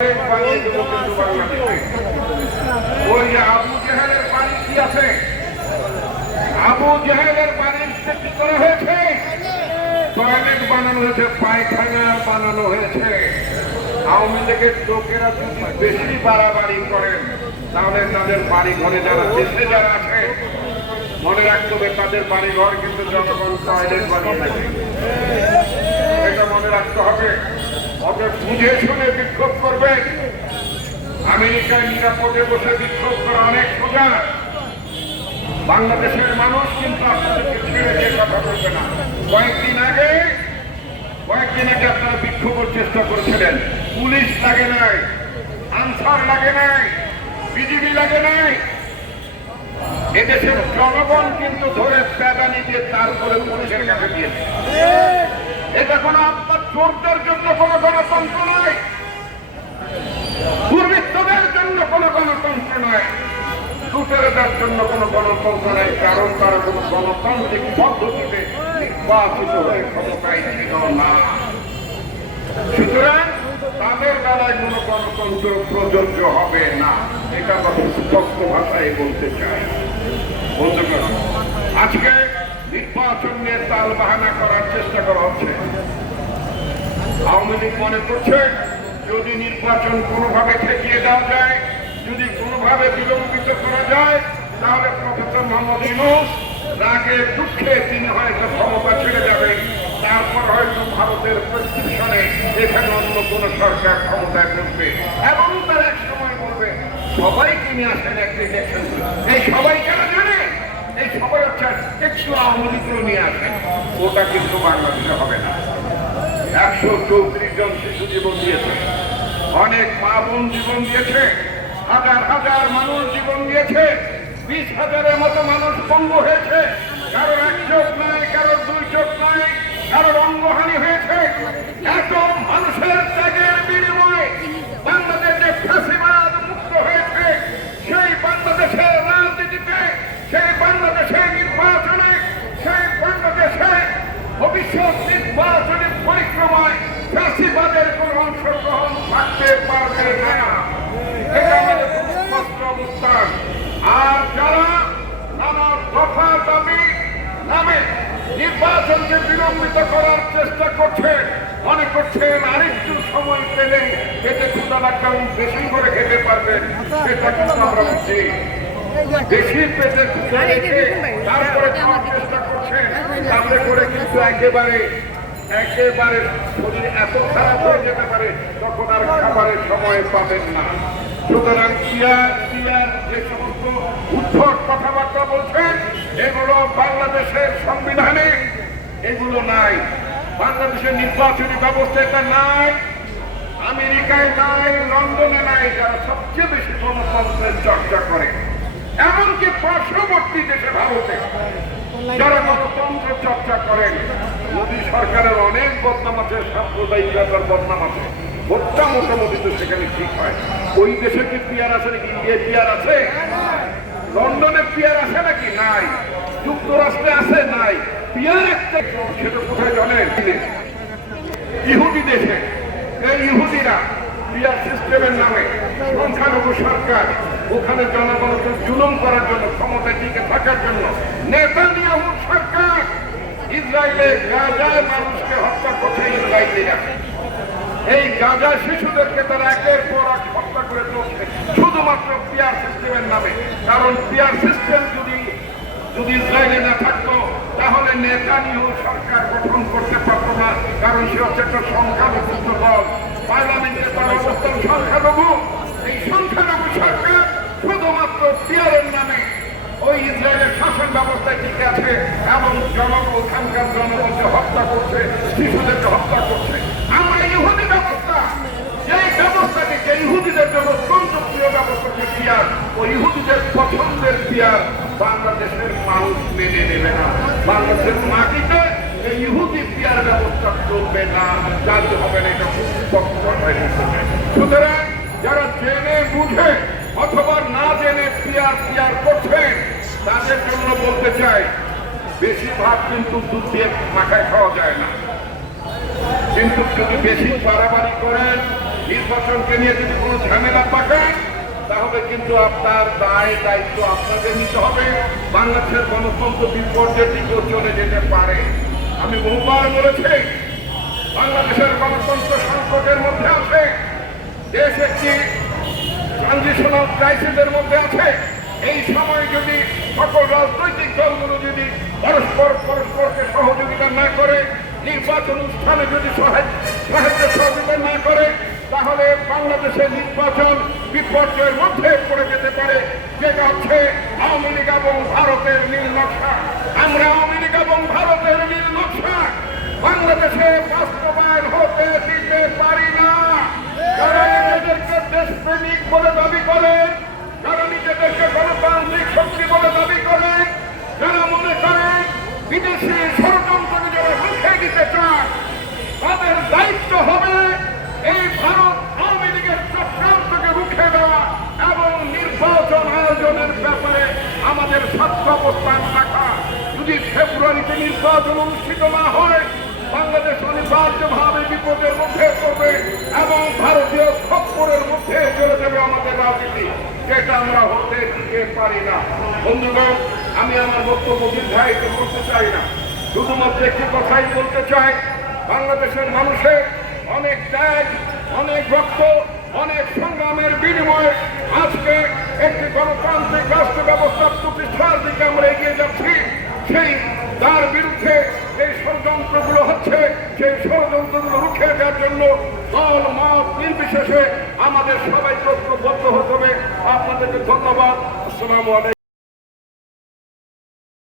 ওই যে আবু জেহেলের বাড়ি কি আছে? আবু জেহেলের বাড়ির কি করা হয়েছে? টয়লেট বানানো হয়েছে, পায়খানা বানানো হয়েছে। আওয়ামী লীগের লোকেরা যদি বেশি বাড়াবাড়ি করেন তাহলে তাদের বাড়ি ঘরে যারা দেশে যারা আছে মনে রাখতে হবে তাদের বাড়ি ঘর কিন্তু জনগণ টয়লেট বানিয়ে দেবে। এটা মনে রাখতে হবে। ওদের বুঝে শুনে বিক্ষোভ করবে। আমেরিকায় নিরাপদে বসে বিক্ষোভ করা অনেক সোজা। বাংলাদেশের মানুষ কিন্তু আপনাদেরকে ছেড়ে দিয়ে কথা বলবে না। কয়েকদিন আগে আপনারা বিক্ষোভের চেষ্টা করেছিলেন, পুলিশ লাগে নাই, আনসার লাগে নাই, বিজিবি লাগে নাই। এদেশের জনগণ কিন্তু ধরে প্যাদানি দিয়ে তারপরে পুলিশের কাছে দিয়েছে। এটা কোনো আপনার চোরদের জন্য কোনো গণতন্ত্র নয়, দুর্বৃত্তদের জন্য কোনো গণতন্ত্র নয়, লুটেরাদের জন্য কোনো গণতন্ত্র নেই। কারণ তারা কোনো গণতান্ত্রিক পদ্ধতিতে নির্বাচিত হয়ে ক্ষমতায় ছিল না। সুতরাং তাদের দ্বারাই কোনো গণতন্ত্র প্রযোজ্য হবে না। এটা কথা স্পষ্ট ভাষায় বলতে চাই। বন্ধুগণ, আজকে নির্বাচন নিয়ে তাল বাহানা করার চেষ্টা করা হচ্ছে। আওয়ামী লীগ মনে করছে যদি নির্বাচন কোনোভাবে ঠেকিয়ে দেওয়া যায়, যদি কোনোভাবে বিলম্বিত করা যায়, তাহলে প্রফেসর মোহাম্মদ ইউনূস রাগে দুঃখে তিনি হয়তো ক্ষমতা ছেড়ে যাবেন। তারপর হয়তো ভারতের প্রেসক্রিপশনে এখানে অন্য কোন সরকার ক্ষমতায় বসবে এবং তার এক সময় বলবে সবাইকে নিয়ে আসেন একটা ইলেকশন। এই সবাই কেন জানে? এই সবাই হচ্ছে একটু আওয়ামী লীগও নিয়ে আসেন। ওটা কিন্তু বাংলাদেশে হবে না। 134 জন শিশু জীবন দিয়েছে, অনেক মা বোন জীবন দিয়েছে, হাজার হাজার মানুষ জীবন দিয়েছে, 20,000-এর মতো মানুষ পঙ্গু হয়েছে। কারোর 1 চোখ নাই, কারোর 2 চোখ নাই, কারোর অঙ্গহানি হয়েছে। এত মানুষের ত্যাগের বিনিময়ে বাংলাদেশ যে ফ্যাসিবাদ মুক্ত হয়েছে, সেই বাংলাদেশের রাজনীতিতে, সেই বাংলাদেশের নির্বাচনে, সেই বাংলাদেশে ভবিষ্যৎ নির্বাচনের পরিক্রমায় ফ্যাসিবাদের কোন অংশগ্রহণ থাকতে পারবে না। এটা আমাদের স্পষ্ট অবস্থান। আর যারা নানা দফা দাবি নামে নির্বাচনকে বিলম্বিত করার চেষ্টা করছে, মনে করছেন আরেকটু সময় পেলে এতে ক্ষুদা লাগা বেশি করে খেতে পারবেন। সেটা কিন্তু আমরা বুঝি। বেশি পেটে ক্ষুদা রেখে তারপরে খাওয়ার চেষ্টা করছেন, তাতে করে কিন্তু একেবারে শরীর এত খারাপ হয়ে যেতে পারে তখন আর খাবারের সময় পাবেন না। সুতরাং যে সমস্ত উদ্ভট কথাবার্তা বলছেন এগুলো বাংলাদেশের সংবিধানে এগুলো নাই, বাংলাদেশের নির্বাচনী ব্যবস্থা এটা নাই, আমেরিকায় নাই, লন্ডনে নাই। যারা সবচেয়ে বেশি গণতন্ত্রের চর্চা করে, এমনকি পার্শ্ববর্তী দেশে ভারতে যারা গণতন্ত্র চর্চা করেন, মোদী সরকারের অনেক বদনাম আছে, সাম্প্রদায়িকতার বদনাম আছে, ভোটটা মোটামুটি তো সেখানে ঠিক হয়। ওই দেশে কি পিয়ার আছে নাকি? ইন্ডিয়ায় পিয়ার আছে? লন্ডনে পিয়ার আছে নাকি? নাই। যুক্তরাষ্ট্রে আছে? নাই। পিয়ার একটা সেটা কোথায় জানেন? ইহুদি দেশে এই ইহুদিরা পিয়ার সিস্টেমের নামে সংখ্যালঘু সরকার ওখানে জনগণকে জুলুম করার জন্য, ক্ষমতায় টিকে থাকার জন্য নেতানিয়াহু সরকার ইসরায়েলে গাজায় মানুষকে হত্যা করছে। ইসরায়েলিরা এই গাজা শিশুদেরকে তারা একের পর এক হত্যা করে চলছে শুধুমাত্র পিয়ার সিস্টেমের নামে। কারণ পিয়ার সিস্টেম যদি ইসরায়েলে না থাকতো তাহলে নেতানিয়াহু সরকার গঠন করতে পারতো না। কারণ সে হচ্ছে একটা সংখ্যালঘু দল, পার্লামেন্টে তার অবস্থান সংখ্যালঘু। এই সংখ্যালঘু সরকার শুধুমাত্র পিয়ারের নামে ওই ইসরায়েলের শাসন ব্যবস্থায় টিকে আছে এবং ওখানকার জনগণকে হত্যা করছে, শিশুদেরকে হত্যা করছে। আমরা ইহুদি ব্যবস্থা, যে ব্যবস্থাকে যে ইহুদিদের জন্য অত্যন্ত প্রিয় ব্যবস্থাকে পিয়ার, ওই ইহুদিদের পছন্দের পিয়ার বাংলাদেশের মানুষ মেনে নেবে না। বাংলাদেশের মাটিতে এই ইহুদি পিয়ার ব্যবস্থা চলবে না, চালু হবে না। এটা খুব স্পষ্ট হয়ে গেছে। সুতরাং যারা জেনে বুঝে অথবা না জেনে পিয়ার করছেন তাদের জন্য বলতে চাই, বেশিরভাগ কিন্তু দুধ দিয়ে মাখায় খাওয়া যায় না। কিন্তু যদি বেশি বাড়াবাড়ি করেন নির্বাচনকে নিয়ে যদি কোনো ঝামেলা পাকায় তাহলে কিন্তু আপনার দায় দায়িত্ব আপনাদের নিতে হবে। বাংলাদেশের গণতন্ত্র বিপর্যয়ের দিকেও চলে যেতে পারে। আমি বহুবার বলেছি, বাংলাদেশের গণতন্ত্র সংকটের মধ্যে আছে, দেশ একটি ট্রানজিশনাল ক্রাইসিসের মধ্যে আছে। এই সময় যদি সকল রাজনৈতিক দলগুলো যদি পরস্পরকে সহযোগিতা না করে, নির্বাচন অনুষ্ঠানে যদি সাহায্য সহযোগিতা না করে, তাহলে বাংলাদেশের নির্বাচন বিপর্যয়ের মধ্যে পড়ে যেতে পারে, যেটা হচ্ছে আওয়ামী লীগ এবং ভারতের নীল নকশা। আমরা আওয়ামী লীগ এবং ভারতের নীল নকশা বাংলাদেশে বাস্তবায়ন হতে দিতে পারি না। যারা নিজেদেরকে দেশপ্রেমিক বলে দাবি করেন, যারা নিজেদেরকে গণতান্ত্রিক শক্তি বলে দাবি করেন, যারা মনে করেন বিদেশি ষড়যন্ত্রকে যারা রুখে দিতে চান, তাদের দায়িত্ব হবে এই ভারত আওয়ামী লীগের চক্রান্তকে রুখে দেওয়া এবং নির্বাচন আয়োজনের ব্যাপারে আমাদের সত্য অবস্থান রাখা। যদি ফেব্রুয়ারিতে নির্বাচন অনুষ্ঠিত না হয়, বাংলাদেশ অনিবার্যভাবে বিপদের মধ্যে পড়বে এবং ভারতীয় খপ্পরের মধ্যে চলে যাবে আমাদের রাজনীতি, যেটা আমরা হতে দিতে পারি না। বন্ধুগণ, আমি আমার বক্তব্য দীর্ঘায়িত করতে চাই না, শুধুমাত্র একটি কথাই বলতে চাই। বাংলাদেশের মানুষের অনেক ত্যাগ, অনেক রক্ত, অনেক সংগ্রামের বিনিময়ে আজকে একটি গণতান্ত্রিক রাষ্ট্র ব্যবস্থা প্রতিষ্ঠার দিকে আমরা এগিয়ে যাচ্ছি। সেই তার বিরুদ্ধে এই ষড়যন্ত্রগুলো হচ্ছে, সেই ষড়যন্ত্রগুলো রুখে দেওয়ার জন্য দল মত নির্বিশেষে আমাদের সবাই ঐক্যবদ্ধ হতে হবে। আপনাদেরকে ধন্যবাদ। আসসালামু আলাইকুম।